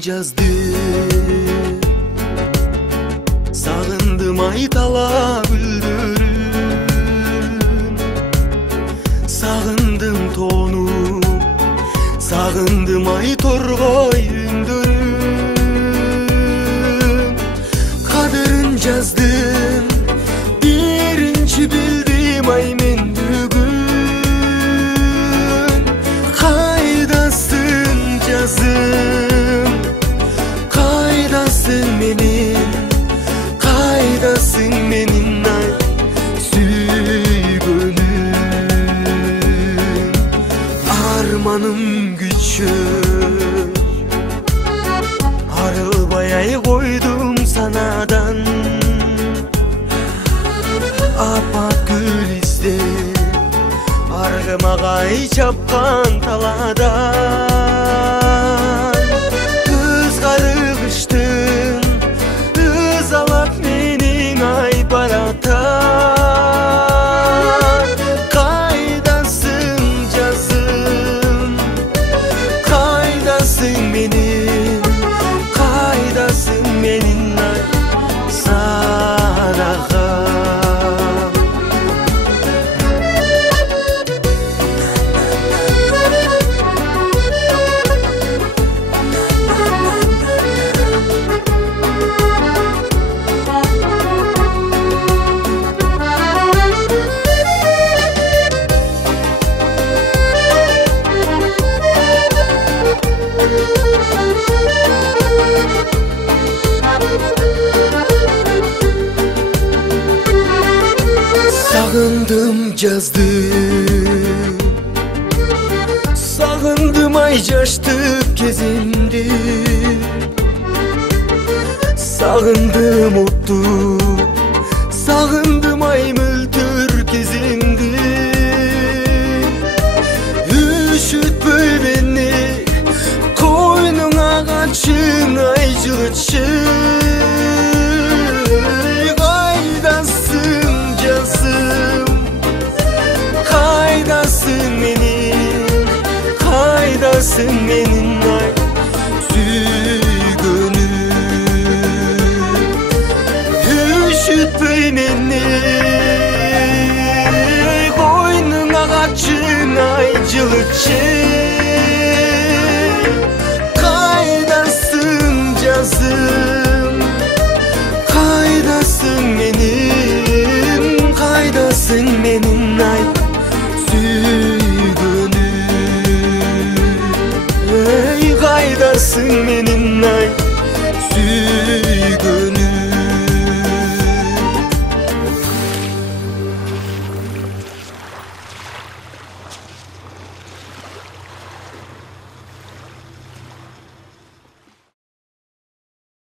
жазды. Сағындым айтала гүлдөрүн, сағындым тону, сағындым ай торгой үндөрүн. Кадырын жаздым, биринчи билдим ай мен бүгүн. Кайдасың жазым, кайдасың менин, кайдасың менин ай сүйгөнүм. Арманым күчөп, арылбай ай койдум санадан. Апат гүл издеп, аргымага ай чапкан таладан. Кыз карыгыштын, ызалап менин ай баратан. Кайдасың жазым, кайдасың менин, кайдасың менин ай сарагам. Сағындым жаздым, сағындым ай жаштык кезимди. Сағындым отту, сағындым ай мөлтөр кезимди. Үшүтпөй мени койнуңа качың ай жылытчы. Кайдасың жазым, кайдасың менин, кайдасың менин ай сүйгөнүм. Үшүтпөй мени койнуңа качың ай жылытчы.